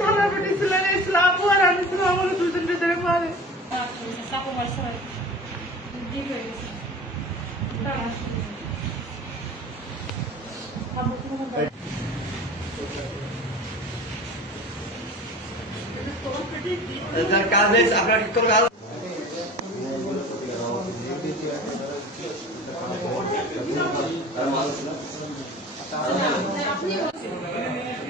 থানা পেটে ছিলেন আর আমি ছিলাম আমার দুজন ভেতরে পারে তার কাজ নেই আপনার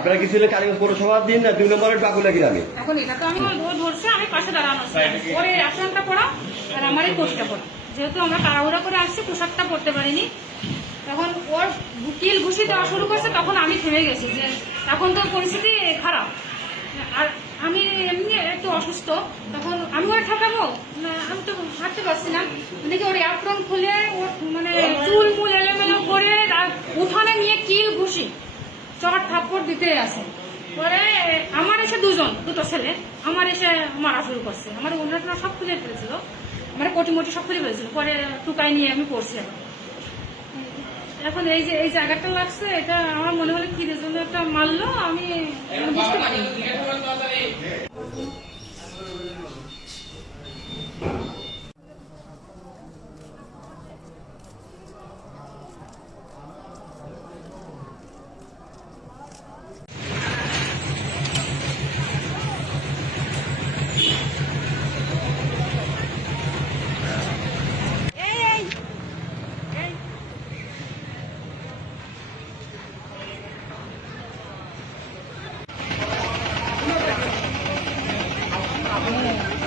আপনারা কি কালীগঞ্জ পৌরসভার দিন না? দুই নম্বরের বাকুলা গ্রামে এখন এটা তো আমি ধরছে, আমি পাশে দাঁড়ানো পরে আসনটা পড়া আর আমার এই কোটটা পড়া। যেহেতু আমরা তাড়াহুড়া করে আসছি, পোশাকটা পরতে পারিনি। তখন ওর কিল ঘুষি দেওয়া শুরু করছে, তখন আমি থেমে গেছি যে এখন তো পরিস্থিতি খারাপ। আর আমি এমনি একটু অসুস্থ, তখন আমি ওর ঠেকাবো আমি তো হাঁটতে পারছি না। দেখি ওর অ্যাপ্রন খুলে ওর মানে চুল মুল এলোমেলো করে উঠানে নিয়ে কিল ঘুষি চট থাপ্পড় দিতে আসে পরে আমার এসে দুজন, দুটো ছেলে, আমার এসে মারা শুরু করছে। আমার অন্যটা সব খুলে ফেলেছিল। আমার কোটি মোটি সব খুলে ফেলেছিল। পরে টুকাই নিয়ে আমি পড়ছি এখন। এই যে, এই জায়গাটা লাগছে, এটা আমার মনে হলো কি জন্য একটা মারলো, আমি বুঝতে পারিনি Oh, yeah.